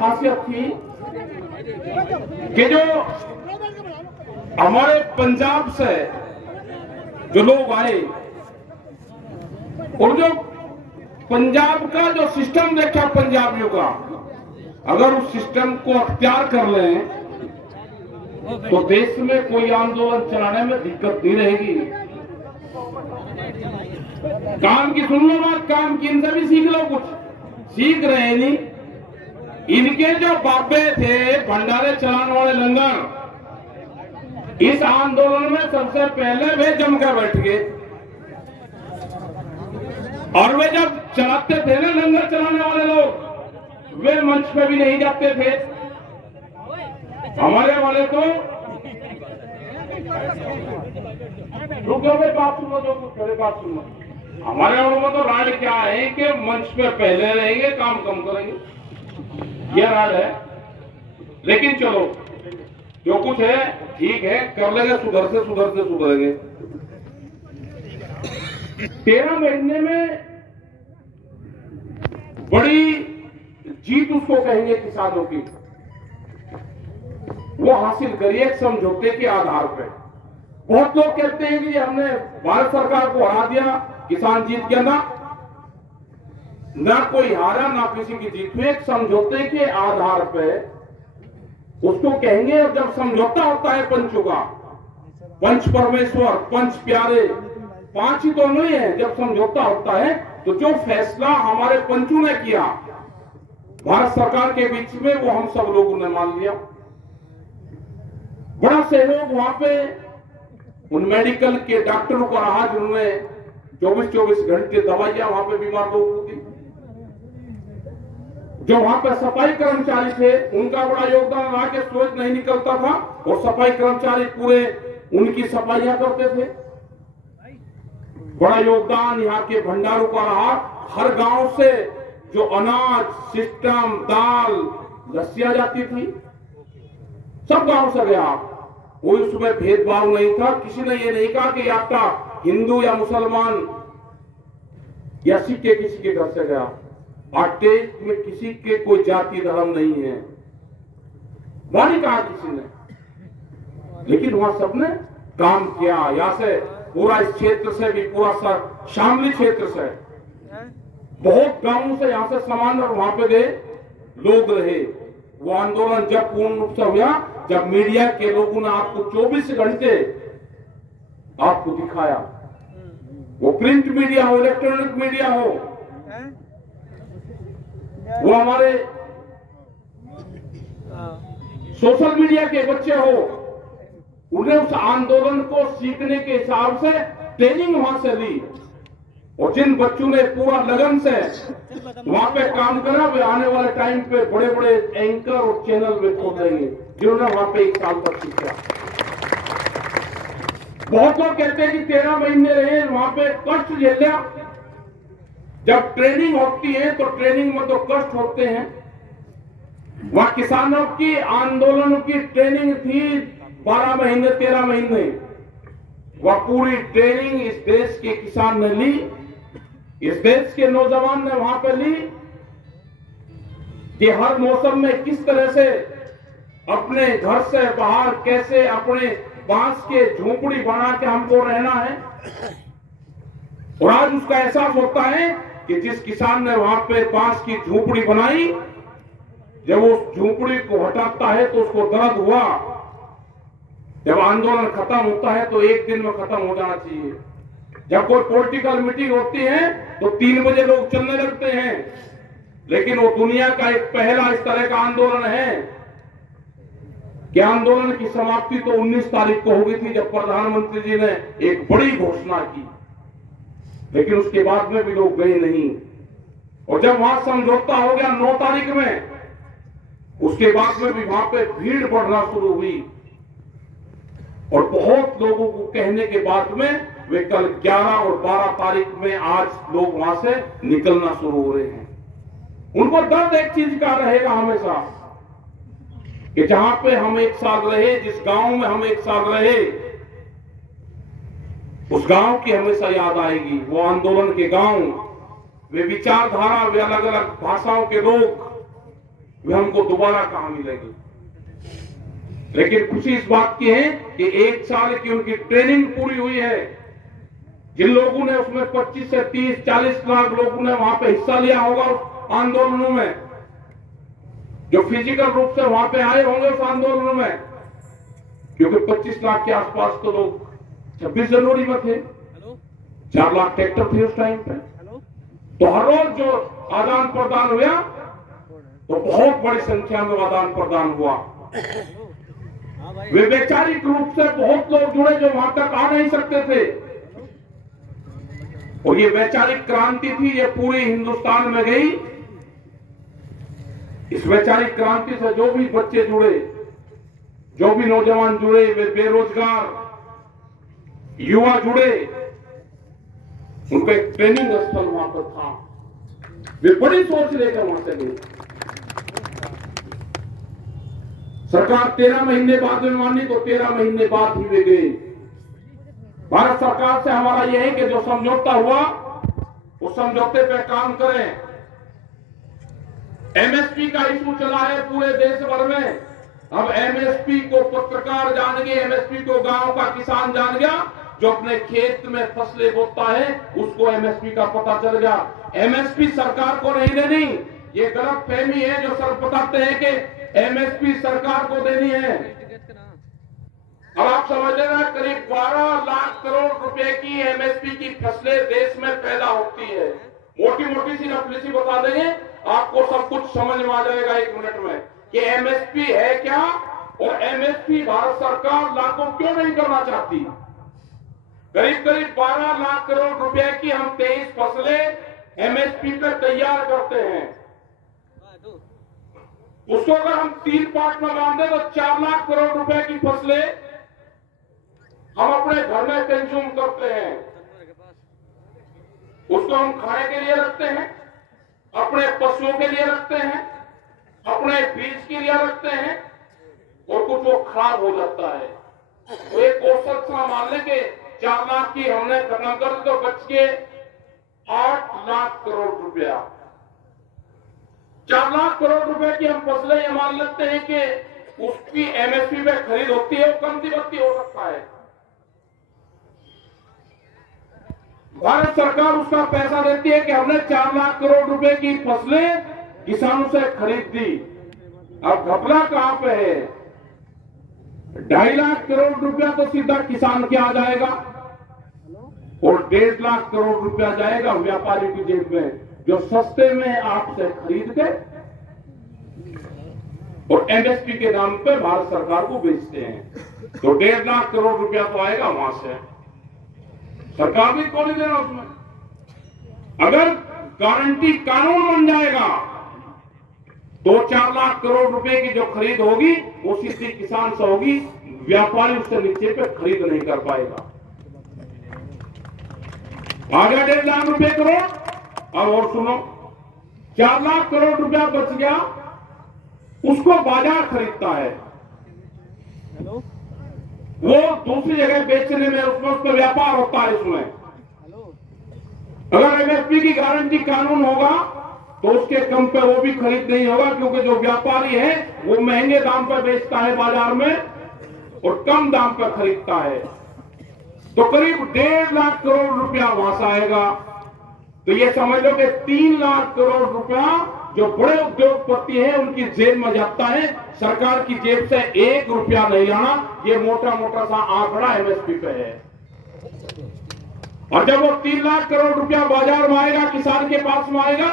खासियत थी कि जो हमारे पंजाब से जो लोग आए और जो पंजाब का जो सिस्टम देखा पंजाबियों का, अगर उस सिस्टम को अख्तियार कर लें तो देश में कोई आंदोलन चलाने में दिक्कत नहीं रहेगी। काम की सुन लो बात, काम की इनसे भी सीख लो, कुछ सीख रहे हैं नहीं। इनके जो बाबे थे भंडारे चलाने वाले लंगर, इस आंदोलन में सबसे पहले वे जमकर बैठ गए और वे जब चलाते थे ना लंगर चलाने वाले लोग, वे मंच पे भी नहीं जाते थे। हमारे वाले तो रुको भाई, बात सुनो, जो पहले बात सुनो। हमारे वालों में तो राड क्या है कि मंच पे पहले रहेंगे, काम कम करेंगे, यह राड है। लेकिन चलो जो कुछ है ठीक है, कर लेंगे, सुधरेंगे। 13 महीने में बड़ी जीत उसको कहेंगे किसानों की, वो हासिल करिए एक समझौते के आधार पर। बहुत लोग कहते हैं कि हमने भारत सरकार को हरा दिया, किसान जीत गया। ना कोई हारा ना किसी की जीत हुई, एक समझौते के आधार पर उसको कहेंगे। और जब समझौता होता है पंचों का, पंच परमेश्वर, पंच प्यारे, 5 ही तो नहीं है। जब समझौता होता है तो जो फैसला हमारे पंचों ने किया भारत सरकार के बीच में, वो हम सब लोगों ने मान लिया। बड़ा सहयोग वहां पे उन मेडिकल के डॉक्टरों का रहा जिन्होंने 24-24 घंटे दवाइयां वहां पे बीमार लोगों को दी। जो वहां पे सफाई कर्मचारी थे उनका बड़ा योगदान रहा कि सूरज नहीं निकलता था और सफाई कर्मचारी पूरे उनकी सफाइयां करते थे। बड़ा योगदान यहाँ के भंडारों का रहा। हर गांव से जो अनाज, सिस्टम, दाल, लस्सियां जाती थी, सब गांव से गया। कोई उसमें भेदभाव नहीं था। किसी ने ये नहीं कहा कि आपका हिंदू या मुसलमान या सिख के किसी के घर से गया। आटे में किसी के कोई जाति धर्म नहीं है, वहां नहीं कहा किसी ने, लेकिन वहां सबने काम किया। यहां से पूरा इस क्षेत्र से भी, पूरा शामली क्षेत्र से, बहुत गांवों से यहां से सामान और वहां पे गए लोग रहे। वो आंदोलन जब पूर्ण रूप से हुआ, जब मीडिया के लोगों ने आपको 24 घंटे आपको दिखाया, वो प्रिंट मीडिया हो, इलेक्ट्रॉनिक मीडिया हो, वो हमारे सोशल मीडिया के बच्चे हो, उन्हें उस आंदोलन को सीखने के हिसाब से ट्रेनिंग वहां से ली। और जिन बच्चों ने पूरा लगन से वहां पे काम करा, वे आने वाले टाइम पे बड़े बड़े एंकर और चैनल में खोलेंगे, जिन्होंने वहां पे 1 साल तक सीखा। बहुत लोग कहते हैं कि 13 महीने रहे वहां पे, कष्ट झेला। जब ट्रेनिंग होती है तो ट्रेनिंग में तो कष्ट होते हैं। वहां किसानों की आंदोलन की ट्रेनिंग थी 12 महीने, 13 महीने। वह पूरी ट्रेनिंग इस देश के किसान ने ली, इस देश के नौजवान ने वहां पे ली कि हर मौसम में किस तरह से अपने घर से बाहर कैसे अपने बांस के झोपड़ी बना के हमको रहना है। और आज उसका एहसास होता है कि जिस किसान ने वहां पे बांस की झोपड़ी बनाई, जब वो झोपड़ी को हटाता है तो उसको दर्द हुआ। जब आंदोलन खत्म होता है तो 1 दिन में खत्म हो जाना चाहिए। जब कोई पॉलिटिकल मीटिंग होती है तो 3 बजे लोग चलने लगते हैं, लेकिन वो दुनिया का एक पहला इस तरह का आंदोलन है कि आंदोलन की समाप्ति तो 19 तारीख को हो गई थी, जब प्रधानमंत्री जी ने एक बड़ी घोषणा की, लेकिन उसके बाद में भी लोग गए नहीं। और जब वहां समझौता हो गया 9 तारीख में, उसके बाद में भी वहां पे भीड़ बढ़ना शुरू हुई। और बहुत लोगों को कहने के बाद में वे कल 11 और 12 तारीख में आज लोग वहां से निकलना शुरू हो रहे हैं। उनको दर्द एक चीज का रहेगा हमेशा कि जहां पे हम 1 साल रहे, जिस गांव में हम 1 साल रहे, उस गांव की हमेशा याद आएगी। वो आंदोलन के गांव, वे विचारधारा, वे अलग अलग भाषाओं के लोग, वे हमको दोबारा कहां मिलेगी। लेकिन खुशी इस बात की है कि 1 साल की उनकी ट्रेनिंग पूरी हुई है। जिन लोगों ने उसमें 25 से 30-40 लाख लोगों ने वहां पे हिस्सा लिया होगा उस आंदोलनों में, जो फिजिकल रूप से वहां पे आए होंगे उस आंदोलनों में, क्योंकि 25 लाख के आसपास तो लोग 26 जनवरी में थे, 4 लाख ट्रैक्टर थे उस टाइम पे। तो हर रोज जो आदान प्रदान हुआ तो बहुत बड़ी संख्या में आदान प्रदान हुआ। वे वैचारिक रूप से बहुत लोग जुड़े जो वहां तक आ नहीं सकते थे, और ये वैचारिक क्रांति थी, ये पूरे हिंदुस्तान में गई। इस वैचारिक क्रांति से जो भी बच्चे जुड़े, जो भी नौजवान जुड़े, वे बेरोजगार युवा जुड़े, उनको एक ट्रेनिंग स्थल वहां पर था। वे बड़ी सोच लेकर वहां से गए। सरकार 13 महीने बाद में मानी तो 13 महीने बाद ही वे गए। भारत सरकार से हमारा यह है कि जो समझौता हुआ उस समझौते पे काम करें। एमएसपी का इशू चला है पूरे देश भर में। अब एमएसपी को पत्रकार जान गए, एमएसपी को गांव का किसान जान गया, जो अपने खेत में फसलें बोता है उसको एमएसपी का पता चल गया। एमएसपी सरकार को नहीं देनी, ये गलत फहमी है जो सर बताते हैं कि एमएसपी सरकार को देनी है। अब आप समझ लेना, करीब 12 लाख करोड़ रुपए की एमएसपी की फसलें देश में पैदा होती है। मोटी मोटी सी पॉलिसी बता देंगे, आपको सब कुछ समझ में आ जाएगा 1 मिनट में कि एमएसपी है क्या और एमएसपी भारत सरकार लागू क्यों नहीं करना चाहती। करीब करीब 12 लाख करोड़ रुपए की हम 23 फसलें एमएसपी पे तैयार करते हैं। उसको अगर हम 3 पार्ट में बांधे तो 4 लाख करोड़ रुपए की फसलें हम अपने घर में कंज्यूम करते हैं। उसको हम खाने के लिए रखते हैं, अपने पशुओं के लिए रखते हैं, अपने बीज के लिए रखते हैं, और कुछ वो खराब हो जाता है। तो एक औसत सा मान लें कि 4 लाख की हमने खत्म कर दी तो बच के 8 लाख करोड़ रुपया। 4 लाख करोड़ रुपए की हम फसलें ये मान लेते हैं कि उसकी एमएसपी पे खरीद होती है, वो कम तिब्बती हो सकता है। भारत सरकार उसका पैसा देती है कि हमने 4 लाख करोड़ रुपए की फसलें किसानों से खरीद दी। अब घपला कहां पे है? 2.5 लाख करोड़ रुपया तो सीधा किसान के आ जाएगा और 1.5 लाख करोड़ रुपया जाएगा व्यापारी की जेब में, जो सस्ते में आपसे खरीद के और एमएसपी के नाम पे भारत सरकार को बेचते हैं। तो 1.5 लाख करोड़ रुपया तो आएगा वहां से, सरकार भी कौन देना उसमें। अगर गारंटी कानून बन जाएगा तो 4 लाख करोड़ रुपए की जो खरीद होगी वो सीधी किसान से होगी, व्यापारी उससे नीचे पे खरीद नहीं कर पाएगा। आ गया 1.5 लाख रुपए करोड़। अब और सुनो, 4 लाख करोड़ रुपया बच गया, उसको बाजार खरीदता है, वो दूसरी जगह बेचने में उसमें उसका व्यापार होता है। उसमें अगर एमएसपी की गारंटी कानून होगा तो उसके कम पे वो भी खरीद नहीं होगा, क्योंकि जो व्यापारी है वो महंगे दाम पर बेचता है बाजार में और कम दाम पर खरीदता है। तो करीब 1.5 लाख करोड़ रुपया वहां से आएगा। तो ये समझ लो कि 3 लाख करोड़ रुपया जो बड़े उद्योगपति हैं उनकी जेब में जाता है, सरकार की जेब से 1 रुपया नहीं आना। ये मोटा मोटा सा आंकड़ा एमएसपी पे है। और जब वो 3 लाख करोड़ रुपया बाजार में आएगा, किसान के पास में आएगा,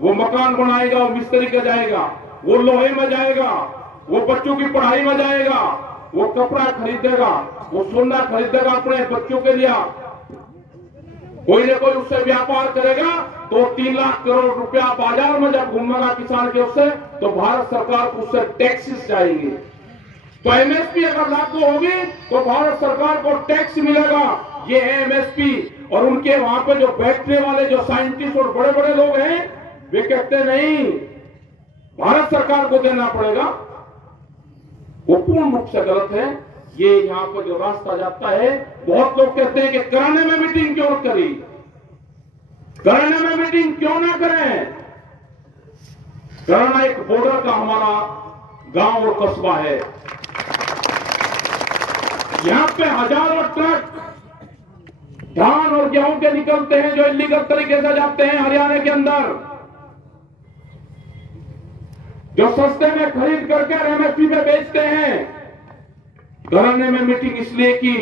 वो मकान बनाएगा, वो मिस्त्री का जाएगा, वो लोहे में जाएगा, वो बच्चों की पढ़ाई में जाएगा, वो कपड़ा खरीदेगा, वो सोना खरीदेगा अपने बच्चों के लिए, कोई ना कोई उससे व्यापार करेगा। तो 3 लाख करोड़ रुपया बाजार में जब घूमेगा किसान के उससे, तो भारत सरकार को उससे टैक्सेस जाएंगे। तो एमएसपी अगर लागू होगी तो भारत सरकार को टैक्स मिलेगा। ये है एमएसपी। और उनके वहां पे जो बैठने वाले जो साइंटिस्ट और बड़े बड़े लोग हैं, वे कहते नहीं भारत सरकार को देना पड़ेगा। वो पूर्ण रूप से गलत है। ये यहां पर जो रास्ता जाता है, बहुत लोग कहते हैं कि कराने में मीटिंग क्यों करी, कराने में मीटिंग क्यों ना करें। धराना एक बॉर्डर का हमारा गांव और कस्बा है। यहां पे हजारों ट्रक धान और गेहूं के निकलते हैं जो इलीगल तरीके से जाते हैं हरियाणा के अंदर, जो सस्ते में खरीद करके एमएसपी पे बेचते हैं। घराने में मीटिंग इसलिए की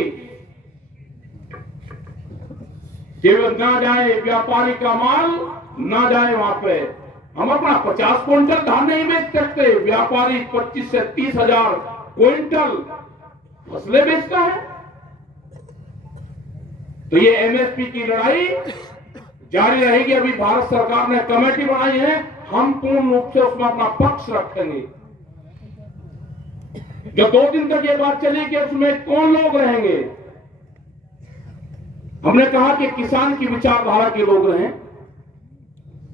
कि ना जाए व्यापारी का माल, ना जाए वहां पे। हम अपना 50 क्विंटल धान नहीं बेच सकते, व्यापारी 25 से 30 हजार क्विंटल फसलें बेचता है। तो ये एमएसपी की लड़ाई जारी रहेगी। अभी भारत सरकार ने कमेटी बनाई है, हम पूर्ण रूप से उसमें अपना पक्ष रखेंगे। जो 2 दिन तक ये बात चली कि उसमें कौन लोग रहेंगे, हमने कहा कि किसान की विचारधारा के लोग रहें,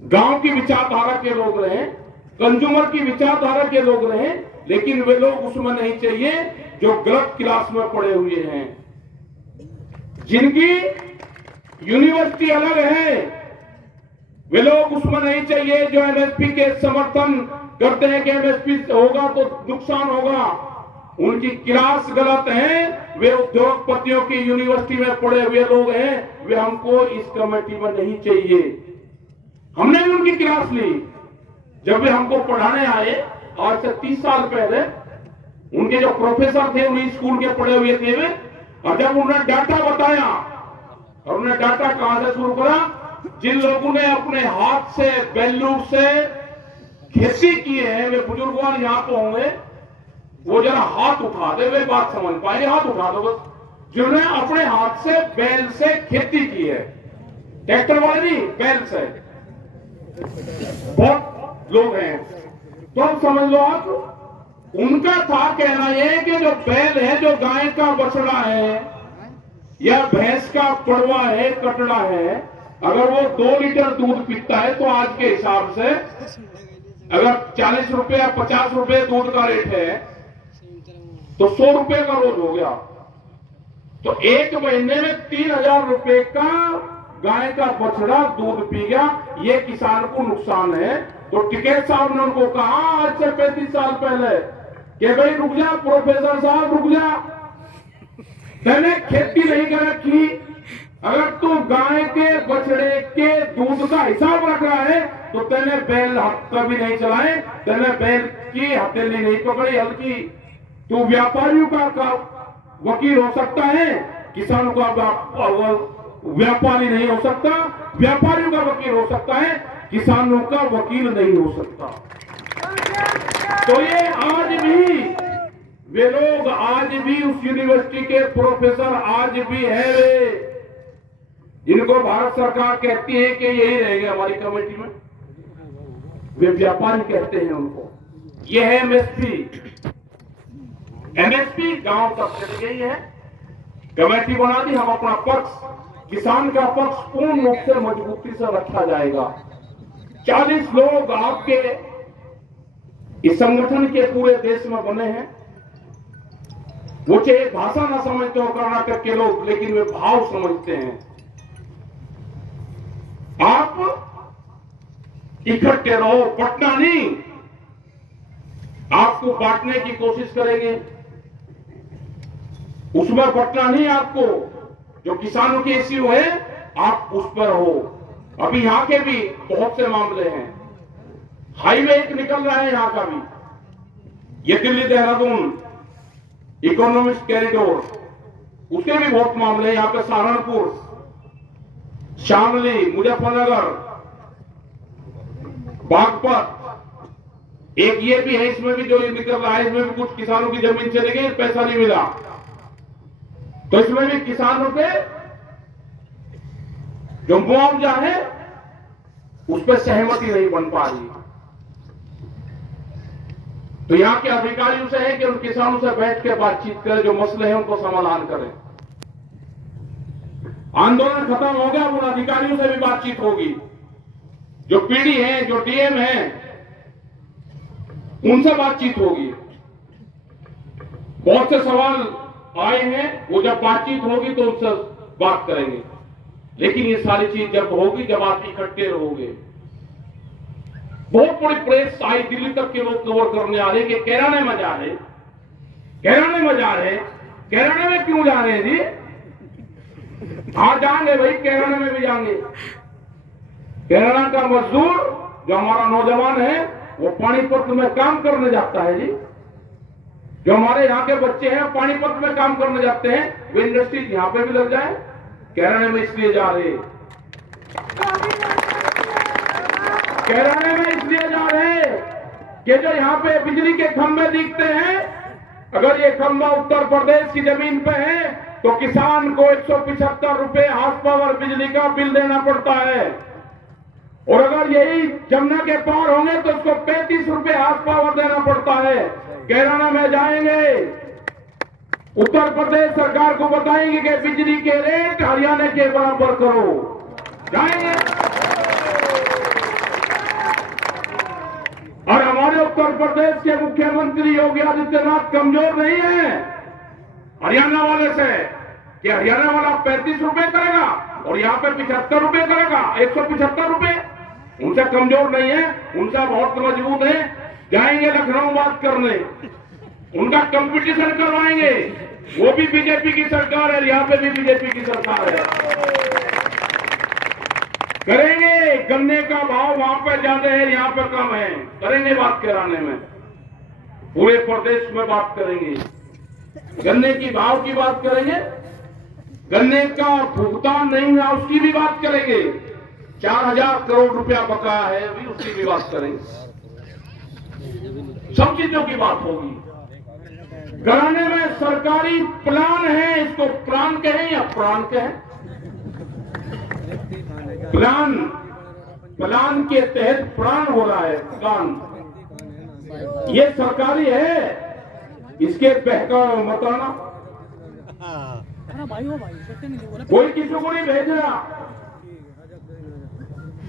गांव की विचारधारा के लोग रहें, कंज्यूमर की विचारधारा के लोग रहें, लेकिन वे लोग उसमें नहीं चाहिए जो गलत क्लास में पड़े हुए हैं, जिनकी यूनिवर्सिटी अलग है। वे लोग उसमें नहीं चाहिए जो एमएसपी के समर्थन करते हैं कि एमएसपी होगा तो नुकसान होगा। उनकी क्लास गलत है, वे उद्योगपतियों की यूनिवर्सिटी में पढ़े हुए लोग हैं, वे हमको इस कमेटी में नहीं चाहिए। हमने भी उनकी क्लास ली जब वे हमको पढ़ाने आए आज से 30 साल पहले। उनके जो प्रोफेसर थे उन्हीं स्कूल के पढ़े हुए थे वे, और जब उन्होंने डाटा बताया, और उन्होंने डाटा कहां से शुरू करा, जिन लोगों ने अपने हाथ से बैलूट से खेती की है, वे बुजुर्गवान यहां पे होंगे, वो जरा हाथ उठा दे, वे बात समझ पाएंगे। हाथ उठा दो बस। जिन्होंने अपने हाथ से बैल से खेती की है, ट्रैक्टर वाले नहीं, बैल से। बहुत लोग हैं, तो अब समझ लो आप, उनका था कहना यह कि जो बैल है, जो गाय का बछड़ा है या भैंस का पड़वा है, कटड़ा है, अगर वो 2 लीटर दूध पीता है तो आज के हिसाब से अगर 40 रुपए या 50 रुपए दूध का रेट है तो 100 रुपए का रोज हो गया। तो 1 महीने में 3000 रुपए का गाय का बछड़ा दूध पी गया। ये किसान को नुकसान है। तो टिकैत साहब ने उनको कहा आज से 35 साल पहले कि भाई रुक जा प्रोफेसर साहब, रुक जा, मैंने खेती नहीं कर रखी, अगर तू गाय के बछड़े के दूध का हिसाब रख रहा है तो तेने बैल कभी नहीं चलाए, तेने बैल की हथेली नहीं पकड़ी हल्की। तू व्यापारियों का वकील हो सकता है, किसानों का व्यापारी नहीं हो सकता, व्यापारियों का वकील हो सकता है, किसानों का वकील नहीं हो सकता। तो ये आज भी वे लोग, आज भी उस यूनिवर्सिटी के प्रोफेसर आज भी है वे, जिनको भारत सरकार कहती है कि यही रहेंगे हमारी कमेटी में, वे व्यापारी कहते हैं उनको। ये है एमएसपी। एमएसपी गांव तक चली गई है, कमेटी बना दी, हम अपना पक्ष, किसान का पक्ष पूर्ण रूप से मजबूती से रखा जाएगा। 40 लोग आपके इस संगठन के पूरे देश में बने हैं। वो चाहे भाषा ना समझते हो कर्नाटक के लोग, लेकिन वे भाव समझते हैं। आप इकट्ठे रहो, पटना नहीं, आपको बांटने की कोशिश करेंगे, उसमें पटना नहीं। आपको जो किसानों के इश्यू है आप उस पर हो। अभी यहां के भी बहुत से मामले हैं, हाईवे एक निकल रहा है यहां का भी, ये दिल्ली देहरादून इकोनॉमिक कॉरिडोर, उसके भी बहुत मामले हैं। यहां पे सहारनपुर, शामली, मुजफ्फरनगर, बागपत, एक ये भी है, इसमें भी जो ये निकल रहा है, इसमें भी कुछ किसानों की जमीन चली गई, पैसा नहीं मिला, तो इसमें भी किसानों के जो मुआवजा है उस पर सहमति नहीं बन पा रही। तो यहां के अधिकारियों से है कि उन किसानों से बैठ के बातचीत करें, जो मसले हैं उनको समाधान करें। आंदोलन खत्म हो गया, उन अधिकारियों से भी बातचीत होगी, जो पीडी है, जो डीएम है, उनसे बातचीत होगी। बहुत से सवाल आए हैं, वो जब बातचीत होगी तो उनसे बात करेंगे। लेकिन ये सारी चीज जब होगी, जब आप इकट्ठे रहोगे। बहुत बड़ी प्रेस आई, दिल्ली तक के लोग कवर करने आ रहे कि कैराने में जा रहे, कैराने में जा रहे। कैराने में क्यों जा रहे हैं जी? हाँ जाएंगे भाई, कैराने में भी जाएंगे। कैराना का मजदूर जो हमारा नौजवान है वो पानीपत में काम करने जाता है जी। जो हमारे यहाँ के बच्चे हैं पानीपत में काम करने जाते हैं, वो इंडस्ट्रीज यहाँ पे भी लग जाए। कैराने में इसलिए जा रहे, कैराने में इसलिए जा रहे कि जो यहाँ पे बिजली के खंभे दिखते हैं, अगर ये खंभा उत्तर प्रदेश की जमीन पे है तो किसान को 175 रुपए हाउस पावर बिजली का बिल देना पड़ता है, और अगर यही जमुना के पार होंगे तो उसको 35 रुपए हाउस पावर देना पड़ता है। कैराना में जाएंगे, उत्तर प्रदेश सरकार को बताएंगे कि बिजली के रेट हरियाणा के बराबर करो, जाएंगे। और हमारे उत्तर प्रदेश के मुख्यमंत्री योगी आदित्यनाथ कमजोर नहीं है हरियाणा वाले से, कि हरियाणा वाला 35 रुपए करेगा और यहाँ पे 75 रुपए करेगा, 175 रुपए। उनसे कमजोर नहीं है, उनसे बहुत मजबूत है। जाएंगे लखनऊ बात करने, उनका कंपटीशन करवाएंगे। वो भी बीजेपी की सरकार है, यहाँ पे भी बीजेपी की सरकार है। करेंगे, गन्ने का भाव वहां पर ज्यादा है, यहाँ पर कम है, करेंगे बात कराने में, पूरे प्रदेश में बात करेंगे। गन्ने की भाव की बात करेंगे, गन्ने का भुगतान नहीं है उसकी भी बात करेंगे। 4000 करोड़ रुपया बकाया है अभी, उसकी भी बात करेंगे। सब चीजों की बात होगी। कराने में सरकारी प्लान है, इसको प्लान कहें या प्राण कहें? प्लान, प्लान के तहत प्राण हो रहा है। प्लान ये सरकारी है, इसके बहका बताना कोई किसी को नहीं भेज रहा।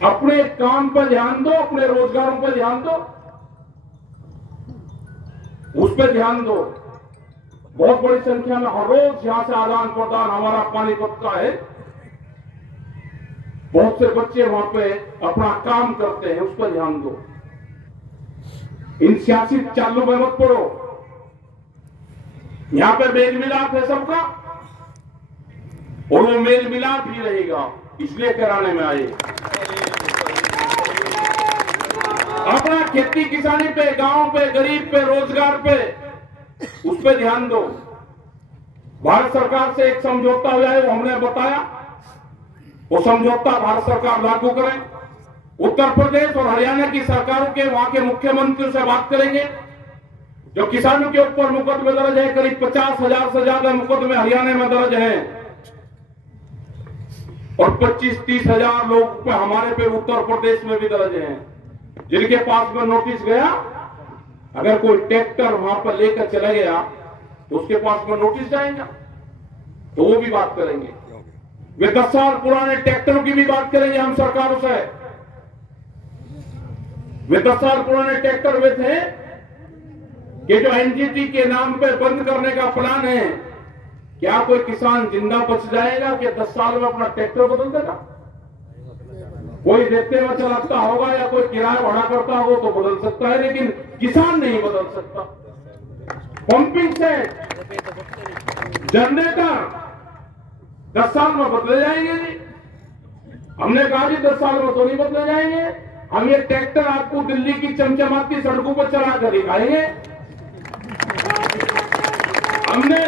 अपने काम पर ध्यान दो, अपने रोजगारों पर ध्यान दो, उस पर ध्यान दो। बहुत बड़ी संख्या में हर रोज यहां से आदान प्रदान हमारा पानीपत का है। बहुत से बच्चे वहां पे अपना काम करते हैं, उस पर ध्यान दो। इन सियासी चालों में मत पड़ो। यहां पे मेल मिलाप है सबका, और वो मेल मिलाप ही रहेगा, इसलिए कराने में आए। अपना खेती किसानी पे, गांव पे, गरीब पे, रोजगार पे, उस पे ध्यान दो। भारत सरकार से एक समझौता हुआ है, वो हमने बताया, वो समझौता भारत सरकार लागू करें। उत्तर प्रदेश और हरियाणा की सरकारों के वहां के मुख्यमंत्रियों से बात करेंगे। जो किसानों के ऊपर मुकदमे दर्ज है, करीब 50,000 से ज्यादा मुकदमे हरियाणा में दर्ज हैं, और 25-30 हजार लोग पे हमारे पे उत्तर प्रदेश में भी दर्ज हैं, जिनके पास में नोटिस गया। अगर कोई ट्रैक्टर वहां पर लेकर चला गया तो उसके पास में नोटिस जाएगा, तो वो भी बात करेंगे। वे 10 साल पुराने ट्रैक्टरों की भी बात करेंगे हम सरकारों से। वे 10 साल पुराने ट्रैक्टर वे थे कि जो एनजीटी के नाम पे बंद करने का प्लान है, क्या कोई किसान जिंदा बच जाएगा कि 10 साल में अपना ट्रैक्टर बदल देगा? कोई रेते में चलाता होगा या कोई किराया भाड़ा करता होगा तो बदल सकता है, लेकिन किसान नहीं बदल सकता। पंपिंग सेट, जनरेटर 10 साल में बदले जाएंगे जी। हमने कहा जी 10 साल में तो नहीं बदले जाएंगे, हम ये ट्रैक्टर आपको दिल्ली की चमचमाती सड़कों पर चला कर दिखाएंगे। हमने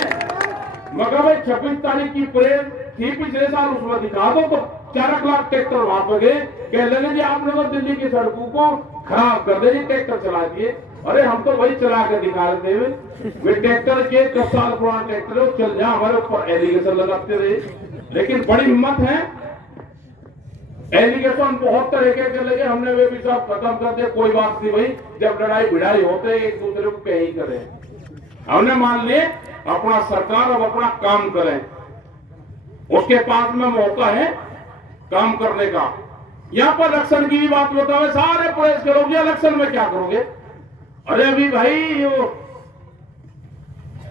मगर भाई 26 तारीख की परेड थी पिछले साल, उसमें दिखा दो, तो 4 लाख ट्रैक्टर वहां पर गए। कह लेने जी आपने तो दिल्ली की सड़कों को खराब कर दे, ट्रैक्टर चला दिए। अरे हम तो वही चला कर दिखा रहे थे। वे ट्रैक्टर के 10 साल पुराना ट्रैक्टर चल जाए, हमारे ऊपर एलिगेशन लगाते रहे, लेकिन बड़ी हिम्मत है। एलिगेशन बहुत तरीके के लगे, हमने वे भी सब खत्म कर दिया। कोई बात नहीं भाई, जब लड़ाई भिड़ाई होते एक दूसरे को कहीं करें। हमने मान लिए अपना सरकार अब अपना काम करें, उसके पास में मौका है काम करने का। यहां पर इलेक्शन की भी बात बताओ, सारे प्रदेश के लोग इलेक्शन में क्या करोगे? अरे अभी भाई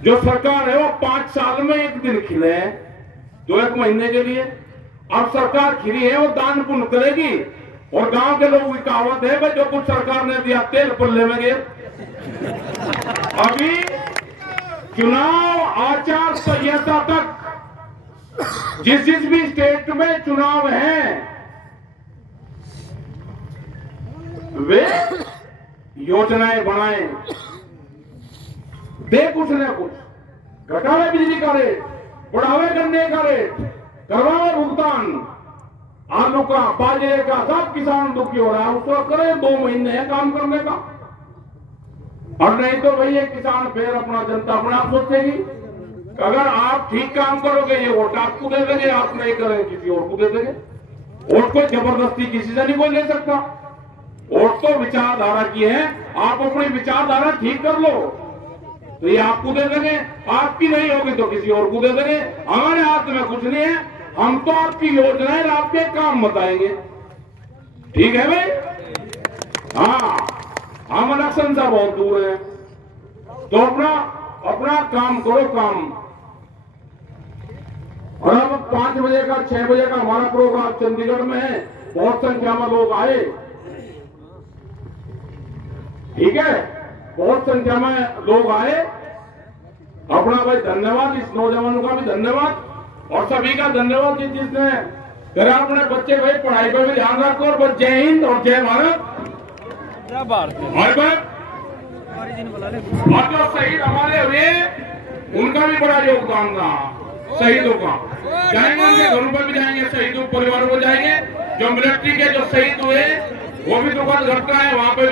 जो सरकार है वो 5 साल में एक दिन खिले हैं, 2-1 महीने के लिए। अब सरकार खिली है, वो दान पुण्य करेगी, और गांव के लोगों की कहावत है भाई, जो कुछ सरकार ने दिया तेल पल्ले में गए। अभी चुनाव आचार संहिता तक जिस भी स्टेट में चुनाव है, वे योजनाएं बनाए, दे कुछ न कुछ, घटावे बिजली का रेट, बढ़ावे गन्ने का रेट, करवावे भुगतान, आलू का, बाजरे का, सब किसान दुखी हो रहा है। उसको करे 2 महीने है काम करने का, और नहीं तो भैया किसान फिर अपना जनता अपने आप सोचेगी। अगर आप ठीक काम करोगे ये वोट आपको दे देंगे, आप नहीं करेंगे किसी और को दे देंगे। वोट को जबरदस्ती किसी से नहीं कोई ले सकता। वोट तो विचारधारा की है, आप अपनी विचारधारा ठीक कर लो तो ये आपको दे देंगे, आपकी नहीं होगी तो किसी और को दे देंगे। हमारे हाथ में कुछ नहीं है, हम तो आपकी योजनाएं, आपके काम बताएंगे। ठीक है भाई? हाँ, हम इलेक्शन से बहुत दूर है, तो अपना काम करो काम। और अब 5 बजे का 6 बजे का हमारा प्रोग्राम चंडीगढ़ में है, बहुत संख्या में लोग आए। ठीक है, बहुत संख्या में लोग आए। अपना भाई धन्यवाद, इस नौजवानों का भी धन्यवाद, और सभी का धन्यवाद जिसने जरा अपने बच्चे भाई पढ़ाई पर भी ध्यान रखो। और बस जय हिंद और जय भारत। और जो शहीद हमारे हुए उनका भी बड़ा योगदान रहा, शहीदों का। जाएंगे उनके घरों पर भी जाएंगे, शहीदों परिवारों को जाएंगे। जो मिलिट्री के जो शहीद हुए वो भी दुखद घटना है, वहां पे